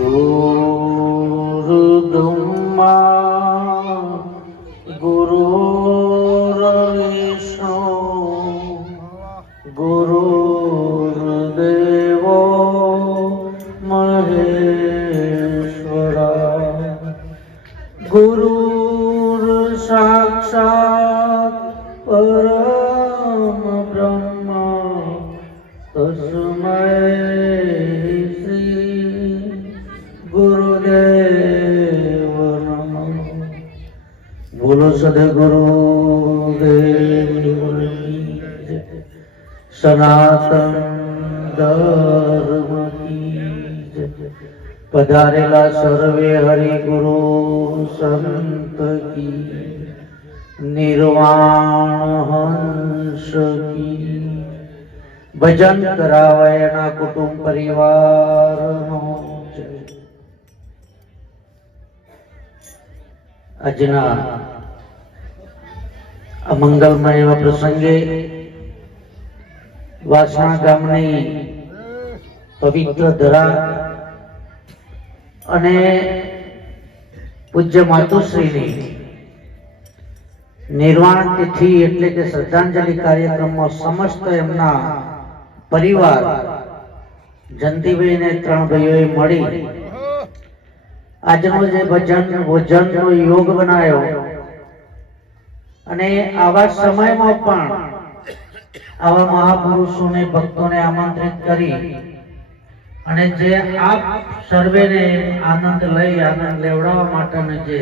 गुरुर्ब्रह्मा गुरुर्विष्णु गुरुर्देवो महेश्वरा गुरुर्साक्षात् परम ब्रह्म तस्मै श्री गुरुदेव नमः। बोलो सद्गुरुदेव की जय। सनातन धर्म की जय। पधारेला सर्वे हरि गुरु संत की निर्वाण हंस की भजन करावे ना कुटुंब परिवार नो जय। આજના આ મંગલમય પ્રસંગે વાસણા ગામની પવિત્ર ધરા અને પૂજ્ય માતુશ્રીની નિર્વાણ તિથિ એટલે કે શ્રદ્ધાંજલિ કાર્યક્રમમાં સમસ્ત એમના પરિવાર જંતીભાઈ ને ત્રણ ભાઈઓએ મળી આજનો જે ભોજનનો યોગ બનાવ્યો અને આવા સમયમાં પણ આવા મહાપુરુષોને ભક્તોને આમંત્રિત કરી અને જે આપ સર્વેને આનંદ લેવડાવવા માટેનો જે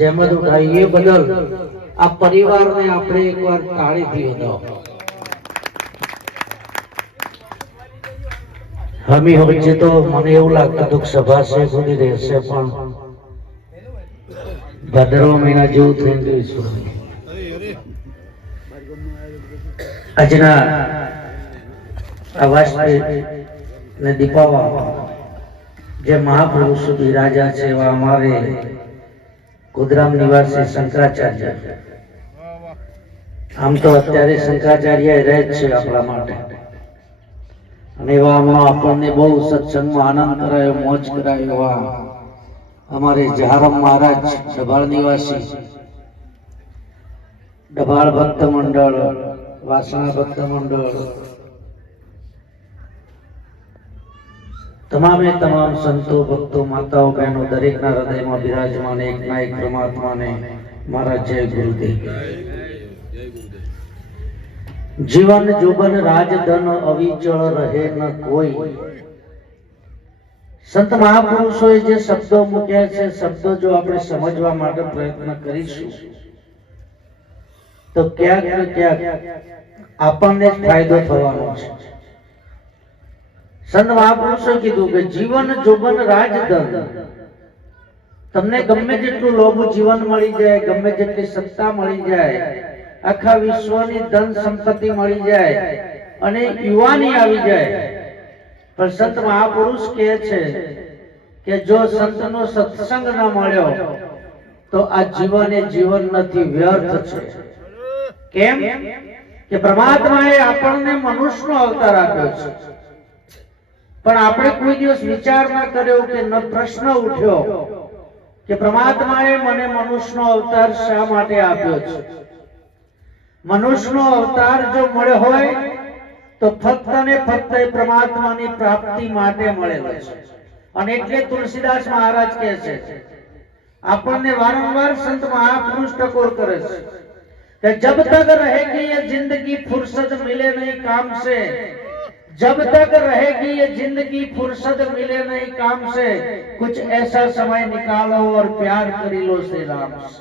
જહેમત ઉઠાવી એ બદલ આ પરિવારને આપણે એકવાર તાળીથી વધાવો. હમી વચ્ચે તો મને એવું લાગતું હતું કે સભા છે સુધી રહેશે પણ ભાદરવા મહિના જેવું થઈ ગયું છે. આજના આ વાસ્તે ને દીપાવા જે મહાપુરુષો બિરાજા છે એવા અમારે ગોધરામ નિવાસી શંકરાચાર્ય. આમ તો અત્યારે શંકરાચાર્ય રહે જ છે આપણા માટે અને એવા હમણાં આપણને બહુ સત્સંગમાં આનંદ કરાયો, મોજ કરાયો એવા અમારે જહારામ મહારાજ ડભાળ નિવાસી, ડભાળ ભક્ત મંડળ, વાસણા ભક્ત મંડળ, તમામે તમામ સંતો ભક્તો માતાઓ બહેનો દરેકના હૃદયમાં બિરાજમાન એકના એક પરમાત્માને મારા જય ગુરુદેવ. જીવન જોબન રાજધન અવિચળ રહે ન કોઈ. સંત મહાપુરુષોએ જે શબ્દો મૂક્યા છે, શબ્દો જો આપણે સમજવા માટે પ્રયત્ન કરીશું તો ક્યાંક ને ક્યાંક આપણને જ ફાયદો થવાનો છે. સંત મહાપુરુષોએ કીધું કે જીવન જોબન રાજધન. તમને ગમે જેટલું લોભ જીવન મળી જાય, ગમે જેટલી સત્તા મળી જાય, આખા વિશ્વની ધન સંપત્તિ મળી જાય અને યુવાની આવી જાય, પણ સંત મહાપુરુષ કહે છે કે જો સંતનો સત્સંગ ન મળ્યો તો આ જીવન એ જીવન નથી, વ્યર્થ છે. કેમ કે પરમાત્માએ આપણને મનુષ્યનો અવતાર આપ્યો છે, પણ આપણે કોઈ દિવસ વિચાર ન કર્યો કે ન પ્રશ્ન ઉઠ્યો કે પરમાત્માએ મને મનુષ્યનો અવતાર શા માટે આપ્યો છે. મનુષ્યનો અવતાર જો મળ્યો હોય તો ફક્ત ને ફક્ત પરમાત્માની પ્રાપ્તિ માટે મળેલો છે. અને એટલે તુલસીદાસ મહારાજ કહે છે, આપણને વારંવાર સંત મહાપુરુષ ટકોર કરે છે कि जब तक रहेगी ये जिंदगी फुर्सत मिले नहीं काम से, जब तक रहेगी ये जिंदगी फुर्सत मिले नहीं काम से, कुछ ऐसा समय निकालो और प्यार करी लो श्री राम से.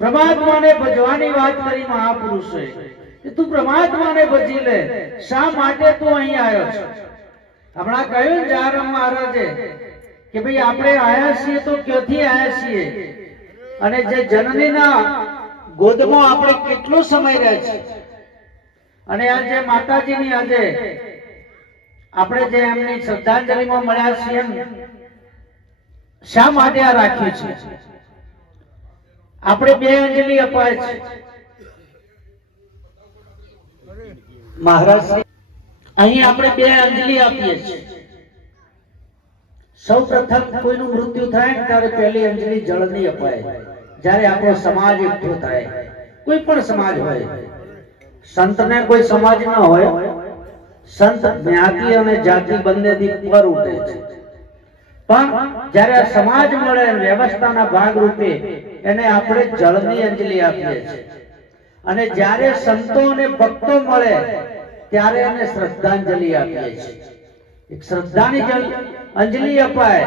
परमात्मा ने भजवानी बात करी महापुरुषे कि तू परमात्मा ने भजी ले, शा माटे तू અહીં આવ્યો છે. હમણાં કહ્યું જારમ મહારાજે કે ભાઈ આપણે આયા છીએ તો ક્યાંથી આયા છીએ અને જે જનનીના ગોદમાં આપણે કેટલો સમય રહે છે અને આ જે માતાજીની આજે આપણે જે એમની શ્રદ્ધાંજલિમાં મળ્યા છીએ શા માટે આ રાખ્યું છે. આપણે બે અંજલિ અપાય છે. મહારાજ અહીં આપણે બે અંજલિ આપીએ છીએ. સૌ પ્રથમ કોઈનું મૃત્યુ થાય ને ત્યારે પહેલી અંજલિ જળની અપાય. જ્યારે આપણો સમાજ એકઠો થાય, કોઈ પણ સમાજ હોય, સંતને કોઈ સમાજ ન હોય, સંત જ્ઞાતિ અને જાતિ બંનેથી પર ઉઠે છે. પણ જ્યારે આ સમાજ મળે વ્યવસ્થાના ભાગ રૂપે એને આપણે જળની અંજલિ આપીએ છીએ. અને જ્યારે સંતો અને ભક્તો મળે ત્યારે એને શ્રદ્ધાંજલિ આપીએ છીએ. એક શ્રદ્ધાની અંજલિ અપાય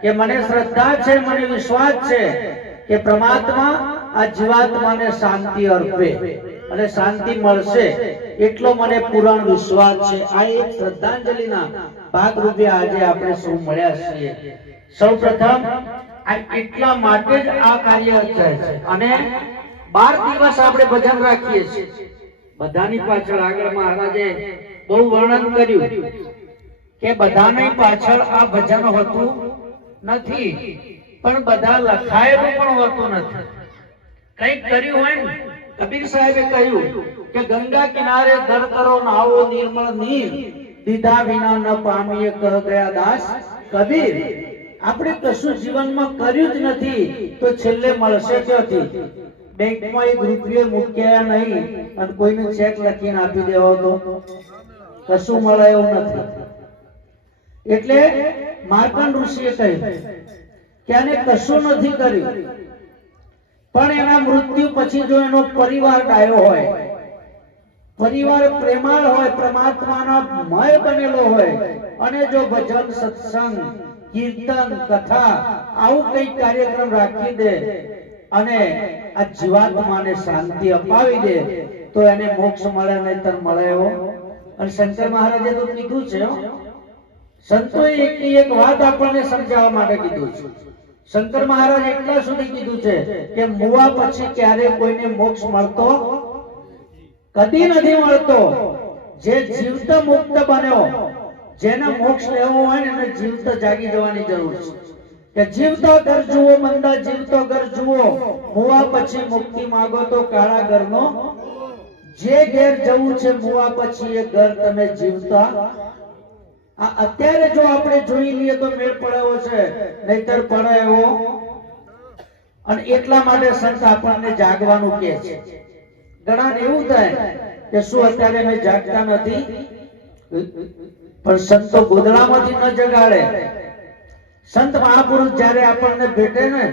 કે મને શ્રદ્ધા છે, મને વિશ્વાસ છે કે પરમાત્મા આ જીવાત્માને શાંતિ અર્પે અને શાંતિ મળશે એટલો મને પૂર્ણ વિશ્વાસ છે. આ એક શ્રદ્ધાંજલિના ભાગરૂપે આજે આપણે સૌ મળ્યા છીએ. સૌ પ્રથમ એટલા માટે જ આ કાર્ય થાય છે. અને 12 દિવસ આપણે ભજન રાખીએ છીએ. બધાની પાછળ આગળ મહારાજે બહુ વર્ણન કર્યું કે બધાની પાછળ આ ભજન હોતું નથી, પણ બધા લખાયેલું પણ હોતું નથી. કંઈક કર્યું હોય ને, કબીર સાહેબે કહ્યું કે ગંગા કિનારે દર કરો નાવો નિર્મળ નીર, દીધા વિના ન પામીએ કહ ગયા દાસ કબીર. આપણે કશું જીવનમાં કર્યું જ નથી તો છેલ્લે મળશે ક્યાંથી? બેંકમાં 1 રૂપિયો મૂક્યા નહીં અને કોઈને ચેક લખીને આપી દેવો તો કશું મળે એવું નથી. એટલે માર્કંડ ઋષિએ કહ્યું કે આને કશું નથી કર્યું, પણ એના મૃત્યુ પછી જો એનો પરિવાર ડાયો હોય, પરિવાર પ્રેમાળ હોય, પરમાત્માના મય બનેલો હોય, અને જો ભજન સત્સંગ કીર્તન કથા આવું કઈ કાર્યક્રમ રાખી દે અને આ જીવાત્માને શાંતિ અપાવી દે તો એને મોક્ષ મળે, નહીતર મળે એવો. અને શંકર મહારાજે તો કીધું છે, સંતોએ એક વાત આપણને સમજાવવા માટે કીધું છે. શંકર મહારાજ એટલા સુધી કીધું છે કે મુવા પછી ક્યારે કોઈને મોક્ષ મળતો કદી નથી મળતો. જે જીવત મુક્ત બન્યો, જેને મોક્ષ લેવો હોય ને એને જીવત જાગી જવાની જરૂર છે. કે જીવતો ઘર જુઓ મંદા, જીવતો ઘર જુઓ, મુવા પછી મુક્તિ માંગો તો કાળા ઘરનો. જે ઘેર જવું છે મુવા પછી એ ઘર તમે જીવતા. અત્યારે જો આપણે જોઈ લઈએ તો મેળ પડ્યો છે, નહીતર પડે એવો. અને એટલા માટે સંત આપણને જાગવાનું કહે છે. ઘણા એવું થાય કે શું અત્યારે મેં જાગતા નથી, પણ સંતો ગોદડામાંથી ન જગાડે. સંત મહાપુરુષ જ્યારે આપણને ભેટે ને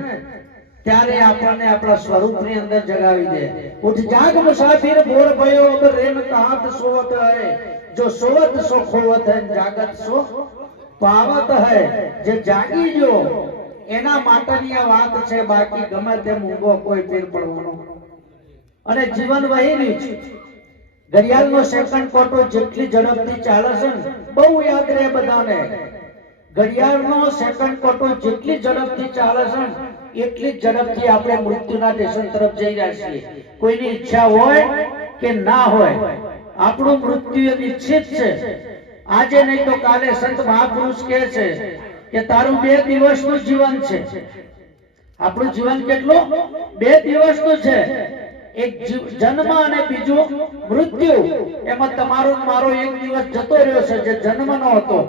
ત્યારે આપણને આપણા સ્વરૂપની અંદર જગાવી દે. ઉઠ જાગ મુસાફિર બોર ભયો અબ રેમ કહાત સોવત હૈ, જો સોવત સો ખોવત હૈ, જાગત સો પાવત હૈ. જે જાગી ગયો એના માટેની આ વાત છે, બાકી ગમે તેમ ઊંઘો કોઈ ફેર પડવાનો. અને જીવન વહેલું છે. ઘડિયાળનો સેકન્ડ કોટો જેટલી ઝડપથી ચાલે છે ને, બહુ યાદ રહે બધાને, ઘડિયાળનો સેકન્ડ કોટો જેટલી ઝડપથી ચાલે છે ને એટલી ઝડપથી આપણે મૃત્યુના સ્ટેશન તરફ જઈ રહ્યા છીએ. કોઈની ઈચ્છા હોય કે ના હોય, આપણું મૃત્યુ નિશ્ચિત છે. આજે નહીં તો કાલે. સંત મહાપુરુષ કહે છે કે તારું 2 દિવસનું જીવન છે. આપણું જીવન કેટલું? 2 દિવસનું છે. એક જન્મ અને બીજું મૃત્યુ. એમાં તમારો મારો 1 દિવસ જતો રહ્યો છે, જે જન્મનો હતો.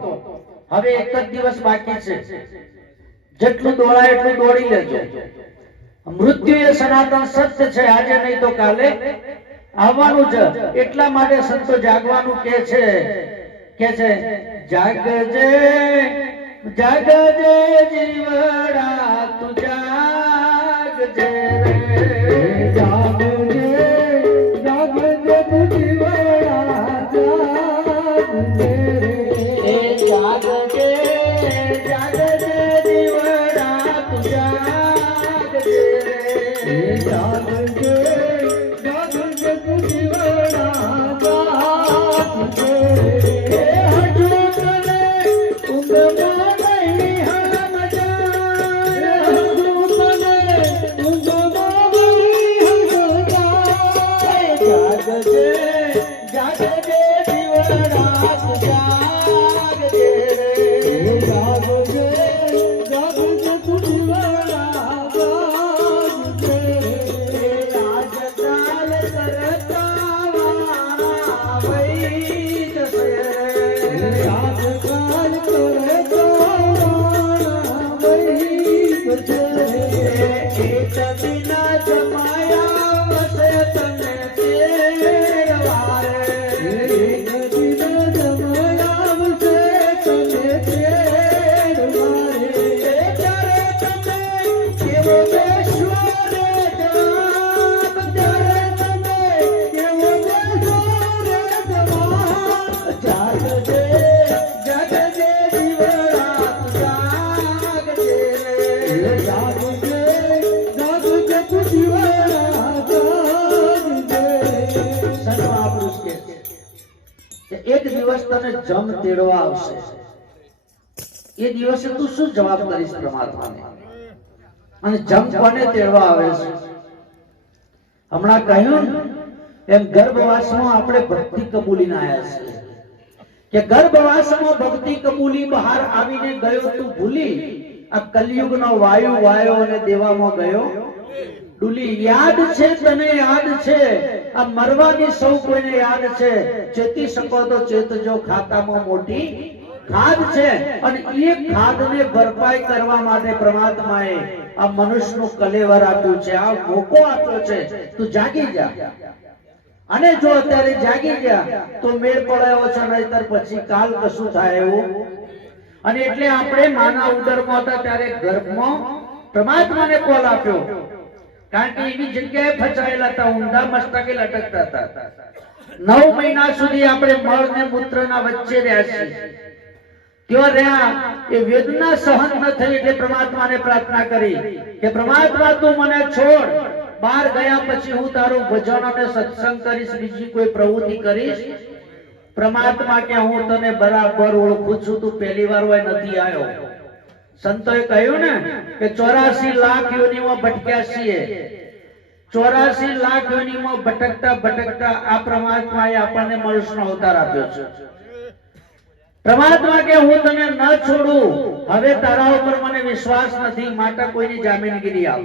હવે 1 જ દિવસ બાકી છે. જેટલું દોડાય એટલું દોડી લેજો. મૃત્યુ એ સનાતન સત્ય છે. આજે નહીં તો કાલે આવવાનું છે. એટલા માટે સંતો જાગવાનું કહે છે જાગજે જાગજે જીવડા તું જાગજે રે, જાગજે જાગજે તું જીવડા જાગજે રે, જાગજે જાગજે જીવડા તું જાગજે રે, જાગજે જાગજે તું જીવડા જાગજે રે. જાગજે એક દિવસ તને જમ તેડવા આવશે, એ દિવસે તું શું જવાબ કરીશ પરમાત્માને? અને જમ કોને તેડવા આવે છે? હમણાં કહ્યું એમ ગર્ભવાસમાં આપણે ભક્તિ કબૂલીને આવ્યા છીએ કે ગર્ભવાસમાં ભક્તિ કબૂલી બહાર આવીને ગયો તું ભૂલી, આ કલયુગનો વાયુ વાયો અને દેવામાં ગયો ડુલી. યાદ છે તને? યાદ છે? આ મરવાની સૌ કોઈને યાદ છે. ચેતી શકો તો ચેતજો, ખાતામાં મોટી ખાદ છે. અને એ ખાદને ભરપાઈ કરવા માટે પરમાત્માએ આ મનુષ્યનું કલેવર આપ્યું છે, આ મોકો આપ્યો છે. તું જાગી જા. અને જો અત્યારે જાગી જા તો મેળ પડાયો છે, નહીતર પછી કાલ કશું થાય એવું. અને એટલે આપણે માના ઉદરમાં હતા ત્યારે ગર્ભમાં પરમાત્માને કોલ આપ્યો, કારણ કે એવી જગ્યાએ ફસાયેલા હતા, ઊંધા મસ્તકે લટકતા હતા. 9 મહિના સુધી આપણે મળ ને મૂત્રના વચ્ચે રહ્યા છીએ. ત્યાં રહ્યા, એ વેદના સહન ન થઈ એટલે પરમાત્માને પ્રાર્થના કરી કે પરમાત્મા તું મને છોડ, બહાર ગયા પછી હું તારું ભજન અને સત્સંગ કરીશ, બીજી કોઈ પ્રવૃત્તિ કરીશ. પરમાત્મા કે હું તને બરાબર ઓળખું છું, તું પહેલી વાર હોય નથી આવ્યો. સંતોએ કહ્યું ને કે 84 લાખ યોનિમાં ભટક્યા છીએ. 84 લાખ યોનિમાં ભટકતા ભટકતા આ પરમાત્માએ આપણને મનુષ્યનો અવતાર આપ્યો છે. પરમાત્મા કે હું તને ન છોડું, હવે તારા ઉપર મને વિશ્વાસ નથી, માટે કોઈની જામીનગીરી આપ.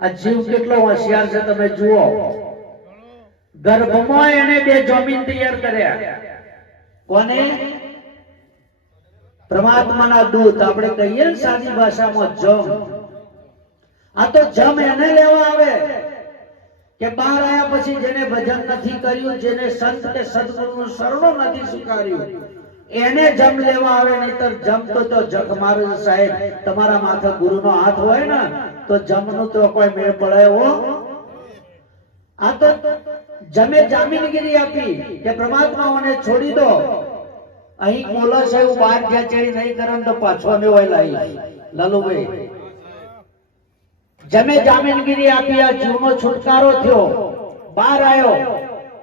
આ જીવ કેટલો હોશિયાર છે તમે જુઓ. ગર્ભમાં એને 2 જામીન તૈયાર કર્યા. કોને? પરમાત્માના દૂત. આપણે કહીએ ને સાદી ભાષામાં જમ. આ તો જમ એને લેવા આવે કે બહાર આવ્યા પછી જેને ભજન નથી કર્યું, જેને સંત કે સદગુરુનું શરણો નથી સ્વીકાર્યું, એને જમ લેવા આવે. નહીતર જમ તો જખ મારો સાહેબ, તમારા માથે ગુરુનો હાથ હોય ને તો જમનું તો કોઈ મેળ પડે હો. આ તો જમે જામીનગીરી આપી કે પરમાત્માઓને છોડી દો. અહીં બોલો છે એવું બહાર જ્યાં ચડી નહીં કરે તો પાછો ને હોય લાઈ લાલુભાઈ. જમે જામીનગીરી આપી, આ જીવનો છુટકારો થયો, બહાર આવ્યો.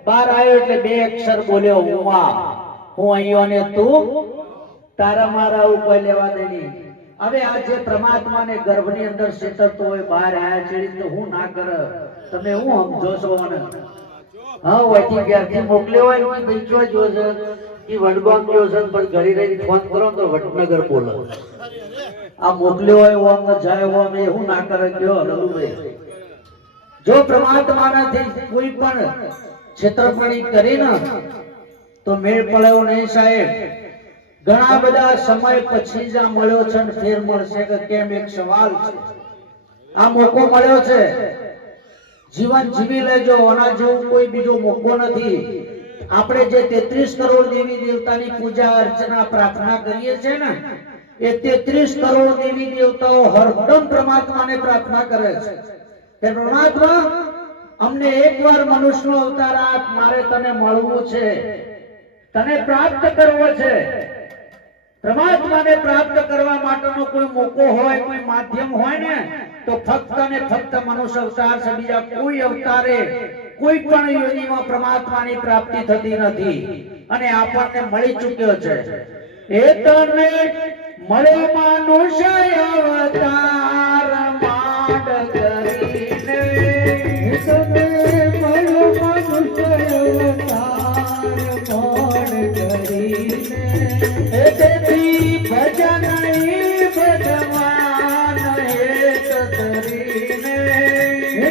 બહાર આવ્યો એટલે 2 અક્ષર બોલ્યો, ઉમા, હું અહીંયા ને તું તારા મારા ઉપર લેવા દેની. હવે આ જે પરમાત્માને ગર્ભની અંદર શેતરતો હોય, બહાર આયા ચડી તો હું ના કર, તમે હું સમજો છો મને? હા, વૈથી ઘેરથી મોકલ્યો હોય ને બીજો જોશે એ વડગામ ગયો છે, પણ ઘડી રહી ફોન કરો તો વડનગર બોલો. આ મોકલ્યો હોય ઓમ ન જાય ઓમ, એ હું ના કરે કયો લલુભાઈ? જો પરમાત્માનાથી કોઈ પણ છેતરપિંડી કરીને તો મેળ પડ્યો નહીં સાહેબ. ઘણા બધા સમય પછી જ આ મળ્યો છે ને ફેર મળશે કે કેમ, એક સવાલ છે. આ મોકો મળ્યો છે, જીવન જીવી લેજો. આના જેવું કોઈ બીજો મોકો નથી. આપણે જે 33 કરોડ દેવી દેવતાની પૂજા અર્ચના પ્રાર્થના કરીએ છીએ ને, એ 33 કરોડ દેવી દેવતાઓ હરદમ પરમાત્માને પ્રાર્થના કરે છે કે પરમાત્મા અમને એકવાર મનુષ્યનો અવતાર આપ, મારે તને મળવું છે, તને પ્રાપ્ત કરવો છે. પરમાત્માને પ્રાપ્ત કરવા માટેનો કોઈ મોકો હોય, કોઈ માધ્યમ હોય ને તો ફક્ત ને ફક્ત મનુષ્ય અવતાર છે. બીજા કોઈ અવતારે કોઈ પણ યોનિમાં પરમાત્માની પ્રાપ્તિ થતી નથી. અને આપણને મળી ચૂક્યો છે. એ તને મળે મનુષ્ય અવતાર માંડ કરીને, તને મળ્યો મનુષ્ય અવતાર માંડ કરીને, તેથી ભજન ભગવાન હેત ધરીને,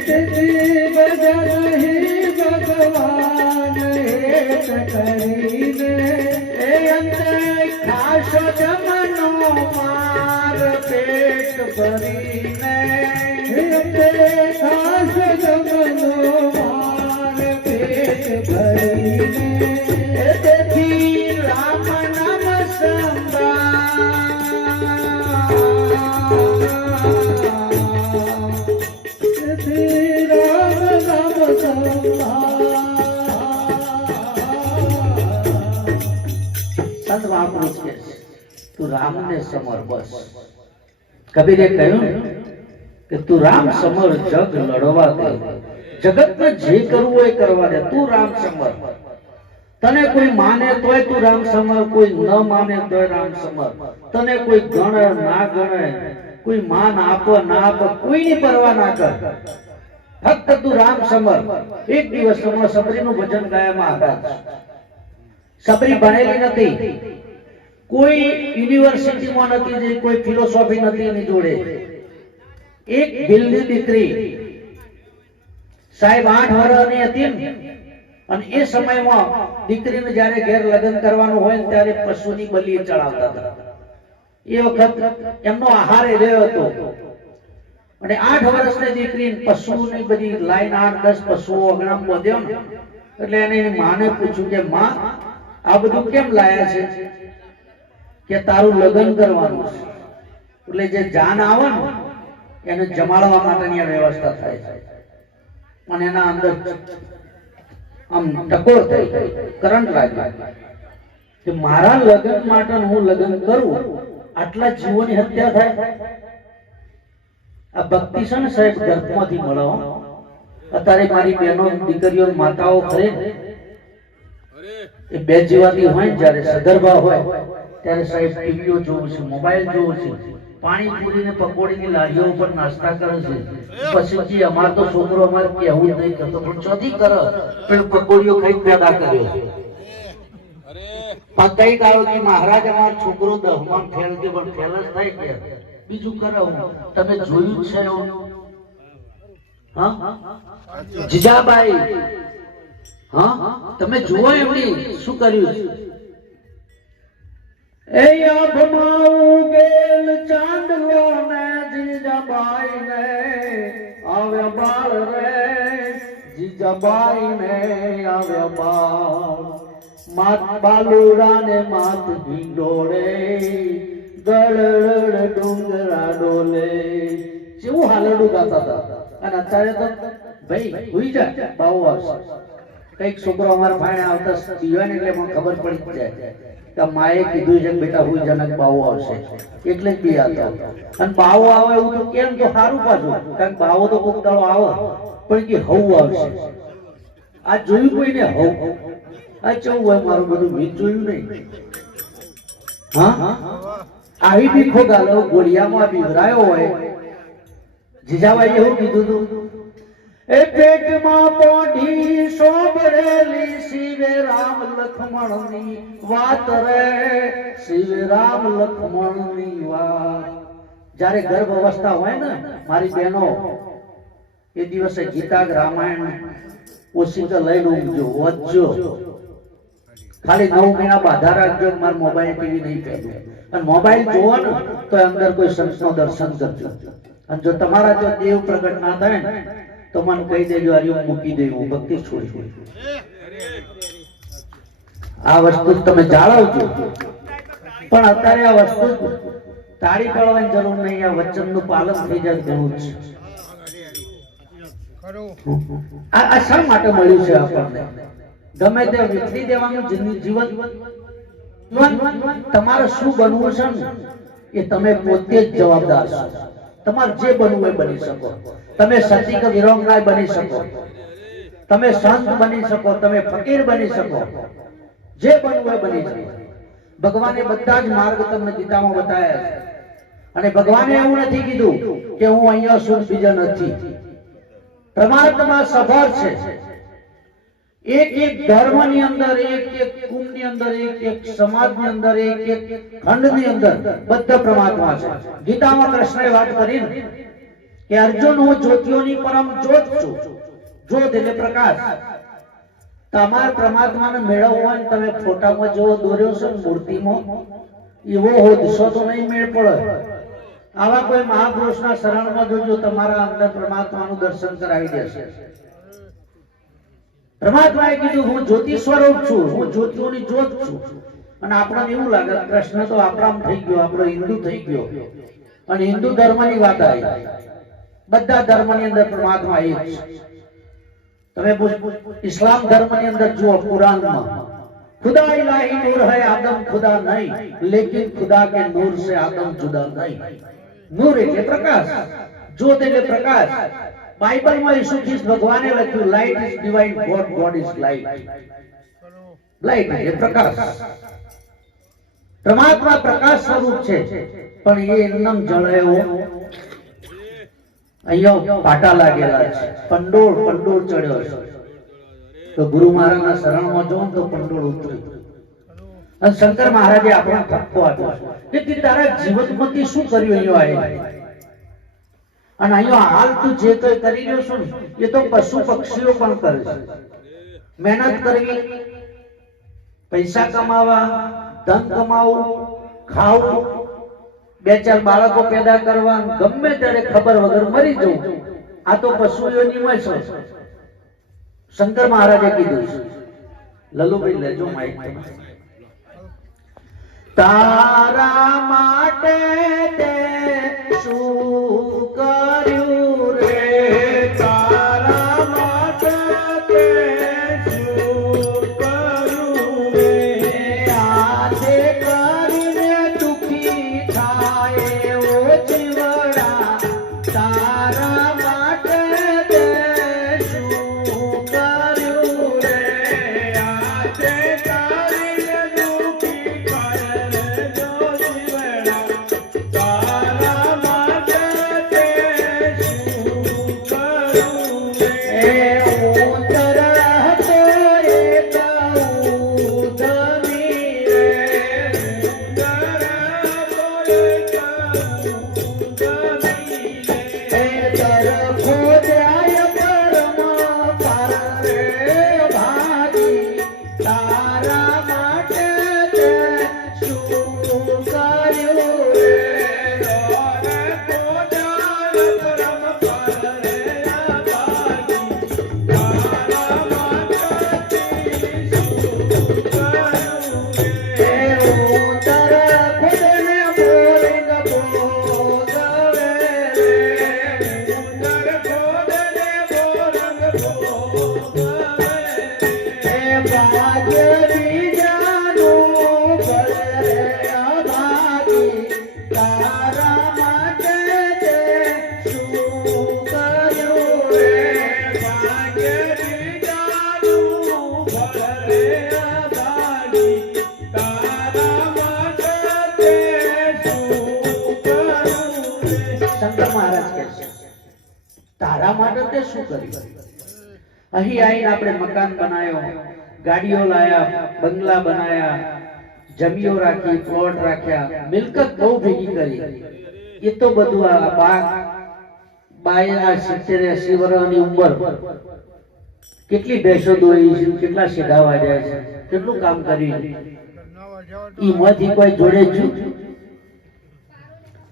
તેથી ભજન ભગવાન હેત કરીને, એ અંતે ખાસ જમનો માર પેટ ભરીને, અંતે ખાસ જમનો માર પેટ ભરીને, તેથી રામ નામ તું રામને સમર બસ. કબીરે કહ્યું કે તું રામ સમર જગ લડવા દે, જગતને જે કરવું એ કરવા દે, તું રામ સમર. તને કોઈ માને તોય તું રામ સમર, કોઈ ન માને તોય રામ સમર. તને કોઈ ગણે ના ગણે, કોઈ માન આપો ના આપો, કોઈની પરવા ના કર, ફક્ત તું રામ સમર. એક દિવસ હમણાં સબરીનું ભજન ગાયા મહારાજ. સબરી ભણેલી નથી, કોઈ યુનિવર્સિટીમાં નથી જઈ, કોઈ ફિલોસોફી નથી એની જોડે. એક દિલની દીકરી સાહેબ 8 વર્ષની હતી ને, અને એ સમયમાં દીકરીને જ્યારે ઘેર લગ્ન કરવાનું હોય ને ત્યારે પશુની બલિ ચડાવતા હતા. એ વખત એમનો આહાર રહ્યો હતો, અને 8 વર્ષની દીકરી પશુની બધી લાઈન 8-10 પશુઓ અગણામ બોધ્યો ને, એટલે એને એની માને પૂછ્યું કે માં આ બધું કેમ લાયા છે? કે તારું લગ્ન કરવાનું છે, એટલે જે જાન આવે ને એને જમાડવા માટેની આ વ્યવસ્થા થાય છે. અને એના અંદર આમ ટકોર થઈ, કરંટ લાગ્યો કે મારા લગ્ન માટે હું લગ્ન કરું, આટલા જીવોની હત્યા થાય. આ ભક્તિ છે ને સાહેબ ગર્ભમાંથી મળો. અત્યારે મારી બહેનો દીકરીઓ માતાઓ ખરે એ બે જીવાતી હોય ને, જયારે સગર્ભા હોય ત્યારે સાહેબ ટીવીઓ જોવું છે, મોબાઈલ જોવું છે, પાણીપુરી ને પકોડીની લારીઓ ઉપર નાસ્તા કરે છે. પછી અમાર તો છોકરો અમારે કેવું નહીં કરતો, પણ ચોથી કરે પેલું પકોડીઓ ખાઈ પેદા કર્યો છે. કઈ ગાળો કે મહારાજ અમારો છોકરો 10માં ફેલ કે પણ ફેલ જ થાય કે બીજું કરે. તમે જોયું છે એવું? હા જીજાબાઈ, હા તમે જુઓ એમની શું કર્યું છે. એ આભમાં ઉગેલ ચાંદલો ને જીજાબાઈ ને આવ્યા બાળ રે, જીજાબાઈ ને આવ્યા બાળ. માત બાલુડા ને માત ભીંડોળે, ગળડ ડુંગરા ડોલે. કેવું હાલરડું ગાતા હતા. અને અત્યારે તો ભાઈ હુઈ જાય બાવો આવશે. કઈક છોકરો અમારા ભાણે આવતા પીવાને એટલે મને ખબર પડી જાય કે માએ કીધું છે બેટા હુઈ જનક બાવો આવશે, એટલે જ બી આવતો. અને બાવો આવે એવું તો કેમ તો સારું પાછું, કારણ બાવો તો કોક દાડો આવે પણ કે હવું આવશે. આ જોયું કોઈને હવ? આ કેવું હોય મારું બધું મીત જોયું નહીં. હા આવી ભીખો ગાલો ગોળિયામાં બીવરાયો હોય. જીજાબાઈ એવું કીધું હતું, એ પેટમાં પોઢી સોંભળેલી શિવે રામ લખમણની વાત રે, શિવે રામ લખમણની વાત. જ્યારે ગર્ભ અવસ્થા હોય ને મારી બહેનો, એ દિવસે ગીતા રામાયણ ઓછી તો લઈને ઊંઘજો, વાંચજો. ખાલી 9 મહિના બાધા રાખજો, મારા મોબાઈલ ટીવી નહીં પહેરવું. અને મોબાઈલ જોવો ને તો અંદર કોઈ સંતનો દર્શન કરજો. અને જો તમારા જો દેવ પ્રગટ ના થાય ને તો મને કહી દેજો, હરિઓમ મૂકી દેવું, ભક્તિ છોડી. આ વસ્તુ તમે જાળવજો. પણ અત્યારે આ વસ્તુ તાળી પાડવાની જરૂર નહીં, આ વચનનું પાલન થઈ જાય જરૂર છે. આ શા માટે મળ્યું છે આપણને? ગમે તે વિખરી દેવાનું જીવન. તમારે શું બનવું છે ને એ તમે પોતે જ જવાબદાર છો. તમારે જે બનવું એ બની શકો. તમે સતી કે વિરંગનાય બની શકો, તમે સંત બની શકો, તમે ફકીર બની શકો, જે બનવું એ બની શકો. ભગવાને બધા જ માર્ગ તમને ગીતામાં બતાવ્યા છે. અને ભગવાને એવું નથી કીધું કે હું અહીંયા છું બીજા નથી. પરમાત્મા સફર છે. એક એક ધર્મની અંદર, એક એક કુંભની અંદર, એક એક સમાજની અંદર, એક એક ખંડની અંદર બધા પરમાત્મા છે. ગીતામાં કૃષ્ણએ વાત કરી કે અર્જુન હું જ્યોતિઓની પરમ જ્યોત છું. જ્યોત એટલે પ્રકાશ. તમારે પરમાત્માને મેળવવો હોય ને તમે ફોટામાં જેવો દોર્યો છે મૂર્તિમાં એવો હોદશો તો નહીં મેળ પડે. આવા કોઈ મહાપુરુષના શરણમાં જોજો, તમારા અંદર પરમાત્માનું દર્શન કરાવી દેશે. પરમાત્માએ કીધું હું જ્યોતિ સ્વરૂપ છું, હું જ્યોતિઓની જ્યોત છું. અને આપણને એવું લાગે કૃષ્ણ તો આપણામ થઈ ગયો, આપણો હિન્દુ થઈ ગયો. અને હિન્દુ ધર્મની વાત આવી. બધા ધર્મની અંદર પરમાત્મા એક છે. તમે ઇસ્લામ ધર્મની અંદર જુઓ, કુરાનમાં खुदा इलाही नूर है आदम खुदा नहीं, लेकिन खुदा के नूर से आदम जुदा नहीं. નૂર એટલે પ્રકાશ, જ્યોત એટલે પ્રકાશ. બાઇબલમાં ઈસુ ખ્રિસ્ત ભગવાને લખ્યું light is divine God, God is light. Light એટલે પ્રકાશ. પરમાત્મા પ્રકાશ સ્વરૂપ છે, પણ એ એમનેમ જળાયો. અહીંયા પાટા લાગેલા છે, પંડોળ ચડ્યો છે. તો ગુરુ મહારાજના શરણમાં જો તો પંડોળ ઉતર્યું. અને શંકર મહારાજે આપણને ઠપકો આપ્યો કે તે તારા જીવનમાંથી શું કર્યું અહીંયા. અને અહીંયા હાલ તું જે કઈ કરી રહ્યો છું એ તો પશુ પક્ષીઓ પણ કરે છે. મહેનત કરવી, પૈસા કમાવા, ધન કમાવું, ખાવું, બે ચાર બાળકો પેદા કરવા, ગમે ત્યારે ખબર વગર મરી જવું, આ તો પશુઓની છે. શંકર મહારાજે કીધું છે. લલુભાઈ લેજો માઈક. તારા માટે તે શું કર્યું રે, તારા માટે તે શું કર્યું રે, આજે કરીને દુખી થાય એવો જીવડા, તારા માટે તે શું કર્યું રે, આજે કરીને દુખી થાય જો જીવડા, તારા માટે તે શું કર્યું રે. ઉતર હતો એક ઉધમી રે, ઉતર હતો એક ઉધમી રે, તરફો જાય પરમ પાર રે ભાગી, તારા માટે તે શું કર્યું રે, તરફો જાય પરમ પાર રે ભાગી, તારા માટે તે શું કર્યું રે. ઉતર ખુદને બોલિંગ ભોગવે રે, ઉતર ખુદને બોલિંગ ભોગવે રે, ભાગ્ય બીજાનું ભલે રે અભાગી, તારા માટે તે શું કર્યું રે, ભાગ્ય બીજાનું ભલે રે અભાગી, તારા માટે તે શું કર્યું રે. શંકર મહારાજ કહે છે તારા માટે તે શું કર્યું. અહીં આવીને આપણે મકાન બનાવ્યો, ગાડીઓ લાયા, બંગલા બનાયા, જમીઓ રાખી, પ્લોટ રાખ્યા, મિલકત બહુ ભેગી કરી. એ તો બધું આ બાય 70-80 વર્ષની ઉંમર કેટલી ભેંસો દોઈ છે, કેટલા સીધા વાગ્યા છે, કેટલું કામ કર્યું. ઈમાંથી કોઈ જોડે જ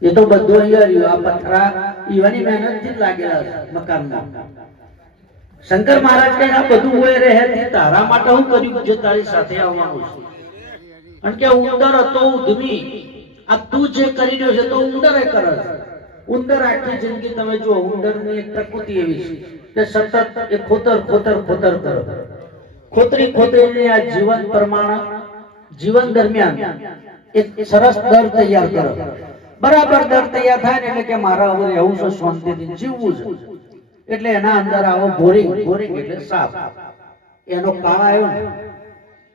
એ તો બધું અહીંયા રહ્યું. આ પથરા ઈવાની મહેનતથી જ લાગેલા છે મકાનમાં. શંકર મહારાજ કહે આ બધું હોય રહે, તારા માટે હું કર્યું જે તારી સાથે આવવાનું છે. અને કે ઉંદર હતો ઉધમી, આ તું જે કરી રહ્યો છે તો ઉંદરે કરે છે. ઉંદર આખી જિંદગી તમે જુઓ, ઉંદરની એક પ્રકૃતિ એવી છે કે સતત એ ખોતર કરે, ખોતરીને આ જીવન પ્રમાણે જીવન દરમિયાન એક સરસ દર તૈયાર કરો. બરાબર દર તૈયાર થાય ને એટલે કે મારા હવે રહેવું છે, શાંતિથી જીવવું છે. એટલે એના અંદર આવો બોરિંગ એટલે સાપ, એનો કાળ આવ્યો ને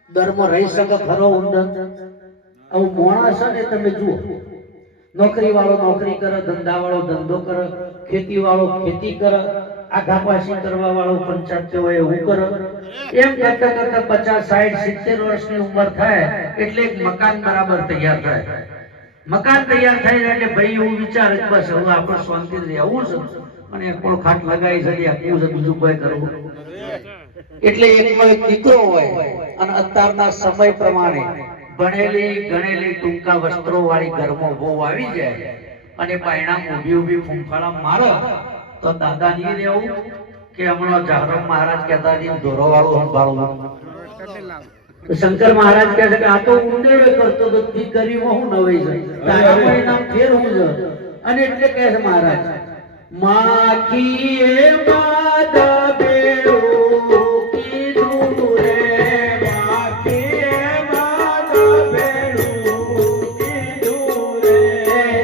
દરમાં રહી શકે ખરો ઉંદર. આવું માણસ છે ને તમે જુઓ, નોકરી વાળો નોકરી કરે, ધંધા વાળો ધંધો કરે, ખેતી વાળો ખેતી કરે, આઘાપાસી કરવા વાળો પંચાયત હોય એવું કરે. એમ કરતા કરતા 50, 60, 70 વર્ષની ઉંમર થાય એટલે એક મકાન બરાબર તૈયાર થાય. મકાન તૈયાર થાય એટલે ભાઈ એવું વિચારે કે બસ હવે આપણે શાંતિથી રહેવું છે અને એક પણ ખાટ લગાવી છે, આપવું છે, બીજું કોઈ કરવું. એટલે એકનો એક દીકરો હોય અને અત્યારના સમય પ્રમાણે ભણેલી ગણેલી ટૂંકા વસ્ત્રો વાળી ઘરમાં બહુ આવી જાય અને પાયણા ઊભી ફૂંફાળા મારે તો દાદા ની રહેવું કે હમણાં જાગરણ મહારાજ કહેતા ધોરો વાળું સંભાળવું. શંકર મહારાજ કહે છે કે આ તો ઉંદેડે કરતો તો દીકરીમાં હું નવાઈ જાય, તારા પરિણામ ફેર હું જ. અને એટલે કહે છે મહારાજ માખીએ માધવેરું કીધું રે, માખીએ માધવેરું કીધું રે,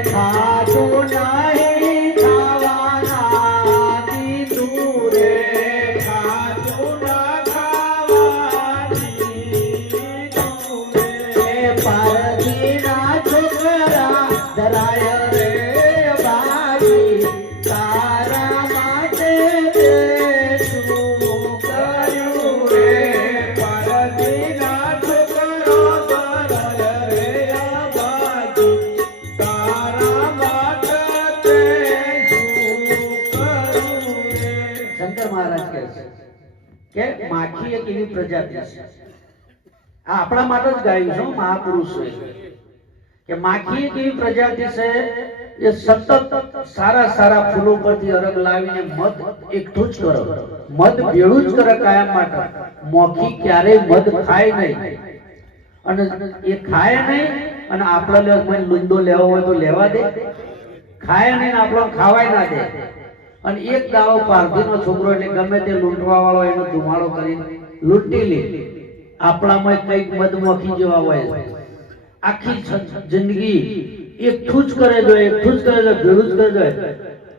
ખાધું ના છે કે માખી એક એવી પ્રજાતિ છે, આ આપણા માટે જ ગાયું છે મહાપુરુષોએ, કે માખી એક એવી પ્રજાતિ છે એ સતત સારા સારા ફૂલો પરથી અરગ લાવીને મધ એકઠું જ કરો, મધ ભેળું જ કરે કાયમ માટે. મોખી ક્યારેય મધ ખાય નહીં, અને એ ખાય નહીં અને આપણા લુંડો લેવો હોય તો લેવા દે, ખાય નહીં આપણો ખાવાય ના દે. અને એક દાવો પારધીનો છોકરો એટલે ગમે તે લૂંટવા વાળો એનો ધુમાડો કરી લૂંટી લે. આપણામાં કઈક મધમોખી જેવા હોય, આખી જિંદગી એકઠું જ કરે જો, એકઠું જ કરે જો, ભેળું જ કરે જો.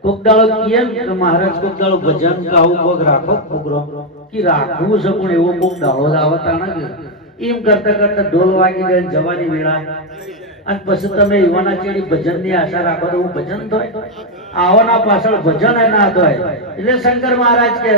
કોક દાડો કહે કે મહારાજ કોક દાડો ભજન ગાવું કોક રાખો પ્રોગ્રામ કે રાખવું છે, પણ એવો કોક દાડો જ આવતા નથી. એમ કરતા કરતા ઢોલ વાગી જાય જવાની વેળા, અને પછી તમે યુવાના ચેડી ભજન ની આશા રાખો તો હું ભજન થાય? આવવાના પાછળ ભજન ના થાય. એટલે શંકર મહારાજ કહે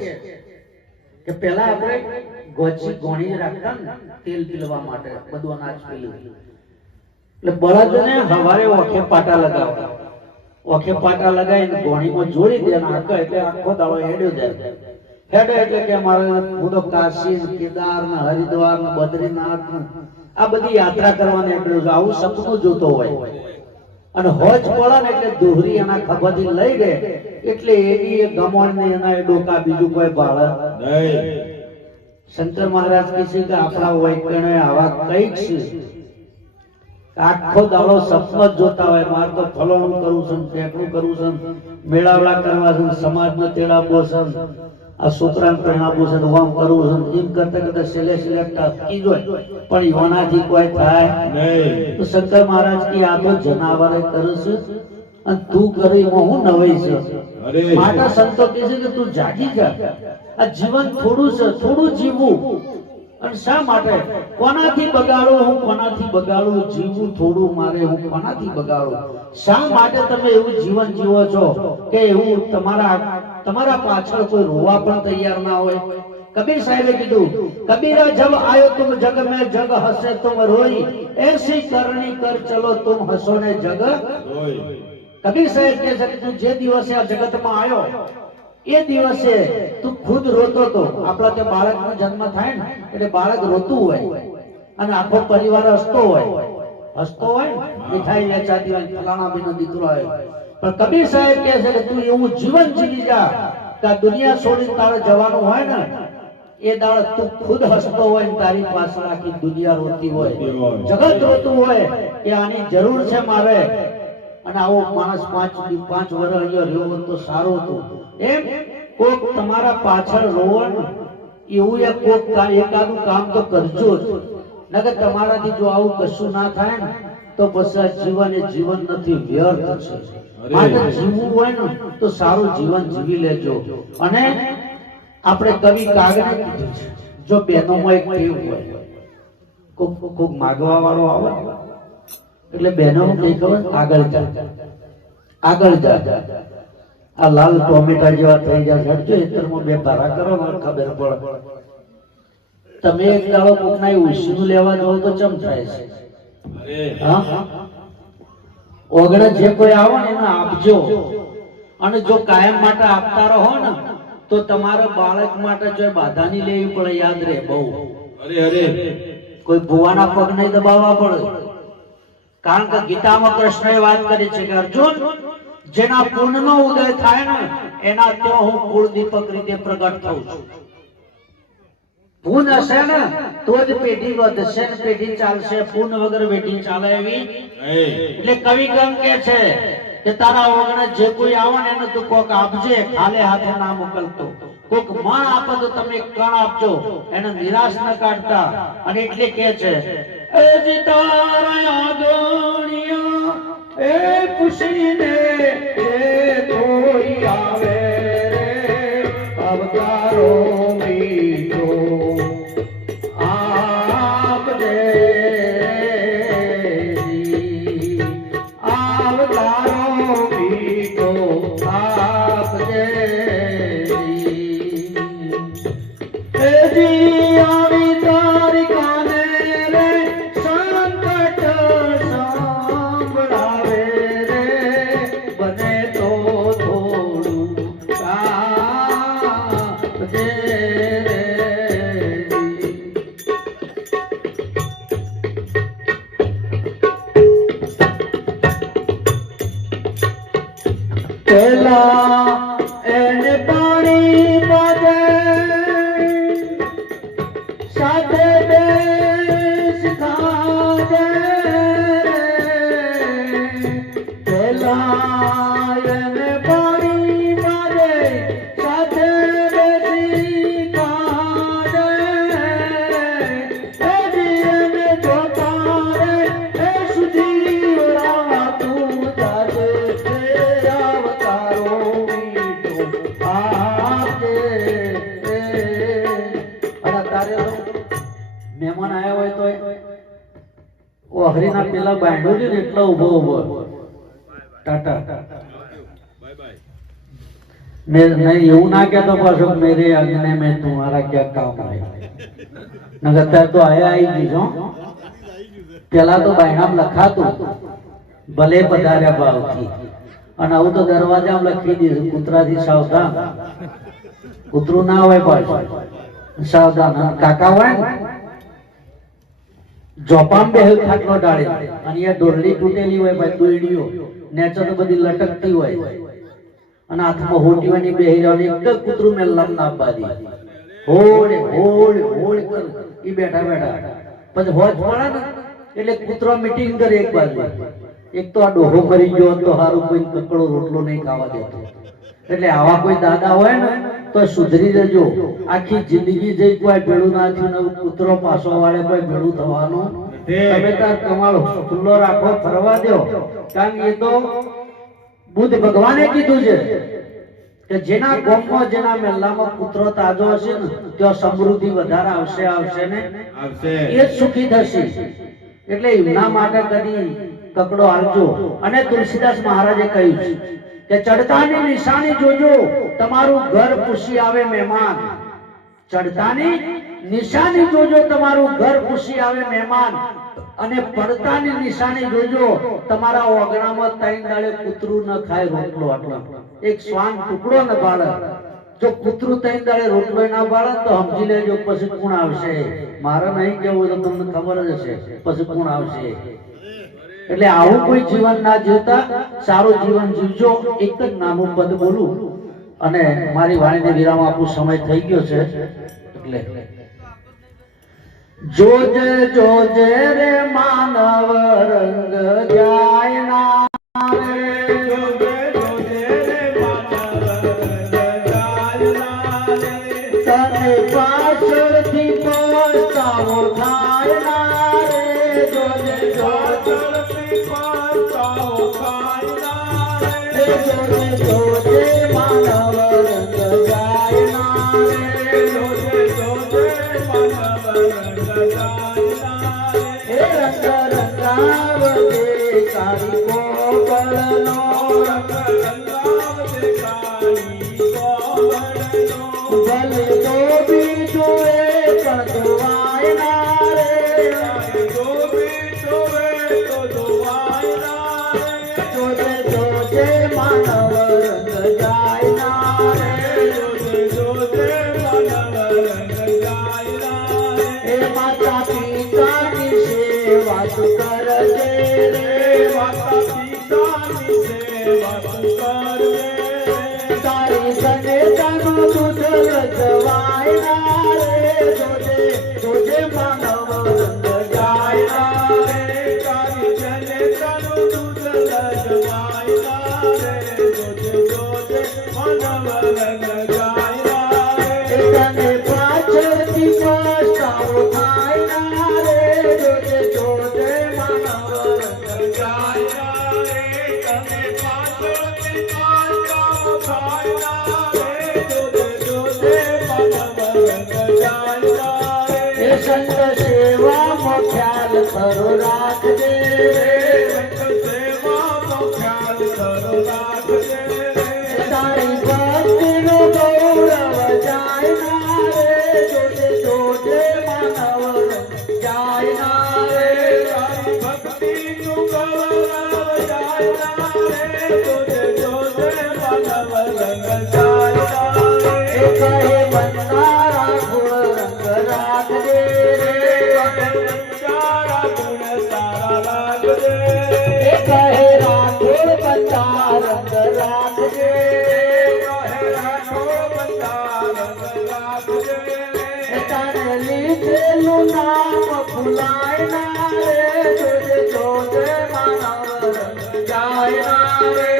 છે કે પેલા આપણે ગોણી રાખતા ને તેલ પીલવા માટે, બધું અનાજ પીલું. એટલે બળદને હવારે ઓખે પાટા લગાવતા, ઓખે પાટા લગાવીને ગોણીમાં જોડી દેના આખો, એટલે આખો દાડો હેડ્યો જાય. હેડે એટલે કે મારે હું તો કાશી કેદાર ને હરિદ્વાર ને બદ્રીનાથ આ બધી યાત્રા કરવાની નીકળ્યો છું. આવું સપનું જોતો હોય, અને હોજ પડે ને એટલે દોહરી એના ખભાથી લઈ ગયે એટલે એની એ ગમણ ને એના ડોકા બીજું કોઈ ભાળે નહીં. શંકર મહારાજ કહે છે કે આપણા વૈકણે આવા કઈક છે, આખો દાડો સપનો જ જોતા હોય, મારે તો ફલાણું કરવું છે, ટેકનું કરવું છે, મેળાવડા કરવા છે, સમાજનો તેડાવો છે, આ છોકરાને પરણાવવું છે, ઓમ કરવું છે, એમ કરતા કરતા છેલ્લે છેલ્લે ટકી જ હોય, પણ યોનાથી કોઈ થાય નહીં. તો શંકર મહારાજ કે આ તો જનાવરે કરે છે અને તું કરે એમાં હું નવાઈ છે. માતા સંતો કહે છે કે તું જાગી જા, આ જીવન થોડું છે, થોડું જીવવું. અને શા માટે કોનાથી બગાડું, હું કોનાથી બગાડું, જીવવું થોડું મારે, હું કોનાથી બગાડું? શા માટે તમે એવું જીવન જીવો છો કે એવું તમારા પાછળ કોઈ રોવા પણ તૈયાર ના હોય? કબીર સાહેબે કીધું, કબીરા જબ આયો તુમ જગ में जग हंसे तुम रोई, ऐसी करनी कर चलो तुम हंसो ने जग रोई. કબીર સાહેબ કહે છે કે તું જે દિવસે આ જગતમાં આવ્યો એ દિવસે તું ખુદ રોતો હતો. આપણા કે બાળકનો જન્મ થાય ને એટલે બાળક રોતું હોય અને આખો પરિવાર હસતો હોય, મીઠાઈ વેચાતી હોય, ફલાણા બીનો દીકરો હોય. પણ કબીર સાહેબ કહે છે કે તું એવું જીવન જીવી જા કે આ દુનિયા છોડી તારે જવાનું હોય ને એ દાડ તું ખુદ હસતો હોય ને તારી પાછળ આખી દુનિયા રોતી હોય, જગત રોતું હોય કે આની જરૂર છે મારે. અને આવો માણસ 5 વર્ષ અહીંયા રહ્યો તો સારું હતું. એમ કોક તમારા પાછળ રોવાનું એવું એક કોક એકાદું કામ તો કરજો જ, નકર તમારાથી જો આવું કશું ના થાય ને તો પછી આ જીવન એ જીવન નથી, વ્યર્થ છે. માટે જીવવું હોય ને તો સારું જીવન જીવી લેજો. અને આપણે કવિ કાગરે કીધું છે, જો બહેનોમાં એક ટેવ હોય, કોક માગવા વાળો આવે એટલે બહેનો કઈ ખબર આગળ જા, આ લાલ ટોમેટા જેવા થઈ જાય, જો એતરમાં બે ધારા કરો ને ખબર પડે. તમે એક દાડો કોકના ઉસીનું લેવા જાવ તો ચમ થાય છે? ઓગણે જે કોઈ આવો ને એને આપજો, અને જો કાયમ માટે આપતા રહો ને તો તમારા બાળક માટે જો બાધા નહીં લેવી પડે, યાદ રહે બહુ. અરે અરે કોઈ ભુવાના પગ નહીં દબાવવા પડે, કારણ કે ગીતામાં કૃષ્ણએ વાત કરી છે કે અર્જુન, જેના પુણ્યનો ઉદય થાય ને એના ત્યાં હું કુળ દીપક રીતે પ્રગટ થઉં છું. પુણ્ય હશે ને તો જ પેઢી વધશે ને પેઢી ચાલશે, પુણ્ય વગર પેઢી ચાલે એવી. એટલે કવિ ગમ કે છે કે તારા ઓગણે જે કોઈ આવે ને એને તું કોક આપજે, ખાલે હાથે ના મોકલતો. કોક માં આપે તો તમે કણ આપજો, એને નિરાશ ન કાઢતા. અને એટલે કે છે એ જીતારા આગણિયા એ પૂછીને એ કોઈ આવે રે અવતારો મીઠો આપજે અવતારો મીઠો આપજે એ જી આવી તારી કાને રે સંકટ સંભળાવે રે બને તો થોડું કાપજે રે. પેલા એને પાણી બાજે સાથે બેસ ખાજે, પેલા એને પાણી બાજે સાથે બેસી ખાજે, એ જીવને જોતા રે એ સુધી ઓળાવા તું જાજે અવતારો મીઠો આપજે. અને તારે મહેમાન આવ્યા હોય તો ઓહરીના પેલા બાંધો છે ને એટલો ઉભો ઉભો ટાટા મેં એવું ના કહેતો પાછો મેરે આંગણે મેં તુમ્હારા ક્યાં કામ આયા, નકર અત્યારે તો આવી ગઈ છો. પેલા તો બાયણામ લખાતું ભલે પધાર્યા ભાવથી, અને આવું તો દરવાજામાં લખી દીધું કૂતરાથી સાવધાન. કૂતરું ના હોય પાછું સાવધાન. કાકા હોય ને જોપામ બેહલ ખાટલો ડાળે, અને અહીંયા ડોરડી તૂટેલી હોય ભાઈ, દોયડીઓ નેચર તો બધી લટકતી હોય, અને હાથમાં હોટી હોય ની બેહી રહેવાની. એક જ કૂતરું મેં લમના બાદી હોળ હોળ હોળ કર ઈ બેઠા બેઠા. પછી હોજ પડે ને એટલે કૂતરો મીટિંગ કરે એક બાજુ. એક તો આ ડોહો કરી ગયો તો હારું કોઈ કકડો રોટલો નહીં ખાવા દેતો. એટલે આવા કોઈ દાદા હોય ને તો સુધરી જજો. આખી જિંદગી જઈ કોઈ ભેળું ના થયું ને કૂતરો પાછો વાળે કોઈ ભેળું થવાનું. તમે તાર કમાલ ખુલ્લો રાખો, ફરવા દો. કારણ કે એ તો બુદ્ધ ભગવાને કીધું છે કે જેના ગામમાં જેના મહેલામાં કૂતરો તાજો હશે ને ત્યાં સમૃદ્ધિ વધારે આવશે આવશે ને આવશે, એ જ સુખી થશે. એટલે એમના માટે કદી કકડો હાલજો. અને તુલસીદાસ મહારાજે કહ્યું છે કે ચડતાની નિશાની જોજો તમારું ઘર પૂછી આવે મહેમાન. ચડતાની નિશાની જોજો તમારું ઘર પૂછી આવે મહેમાન, અને પડતાની નિશાની જોજો તમારા ઓગણામાં 3 દાડે કૂતરું ન ખાય રોટલો. આટલો એક શ્વાન ટુકડો ન બાળે. જો કૂતરું 3 દાડે રોટલો ના બાળે તો સમજી લેજો પછી કોણ આવશે. મારે નહીં કેવું તો તમને ખબર જ હશે પછી કોણ આવશે. એટલે આવું કોઈ જીવન ના જીવતા સારું જીવન જીવજો. એક જ નાનું પદ બોલું અને મારી વાણીને વિરામ આપું, સમય થઈ ગયો છે. એટલે જોજે જોજે રે માનવ રંગ જાય ના રે, જોજે જોજે રે માનવ રંગ જાય ના રે, તને પાછળથી પસ્તાવો થાય ના રે, જોજે પાછળથી પસ્તાવો થાય ના રે, જોજે જોજે માનવ રંગ જાય ના રે, જોજે જોજે માનવ રંગ જોજે માનવ રંગ જાય ના રે જોજે માનવ રંગ જાય ના રે માતા પિતાની સેવા તું કરજે રે માતા પિતાની સેવા તું કરજે તારી સને તનું દૂધ લજવાય ના રે જોજે જોજે માનવ રંગ જાય ના રે તારી સને તનું દૂધ લજવાય ના રે જોજે જોજે માનવ રંગ જાય ના રે તને પાછળથી પસ્તાવો થાય ના રે જોજે જોજે માનવ રંગ જાય ના રે તને પાછળથી પસ્તાવો થાય ના રે જોજે જોજે માનવ રંગ જાય ના રે સંત સેવામાં ખ્યાલ ખરો રાખજે સંત સેવામાં ખ્યાલ ખરો રાખજે તારી ભક્તિનો ગૌરવ જાય ના રે જોજે જોજે માનવ રંગ જાય ના રે તારી ભક્તિનું ગૌરવ જાય ના રે જોજે જોજે માનવ રંગ જાય ના રે કહે બંધારા ગુણ રંગ રાખજે રે બંધારા ગુણ સારા રાખજે કહે રાખોડ બંધા રંગ રાખજે કહે રાખોડ બંધા રંગ રાખજે તને લીધેલું નામ ભૂલાય ના રે જોજે જોજે માનવ રંગ જાય ના રે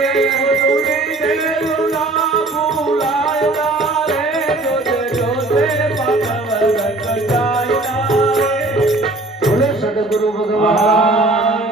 લીધેલું નામ ભૂલાય ના રે જોજે જોજે માનવ રંગ જાય ના રે બોલે સદગુરુ ભગવાન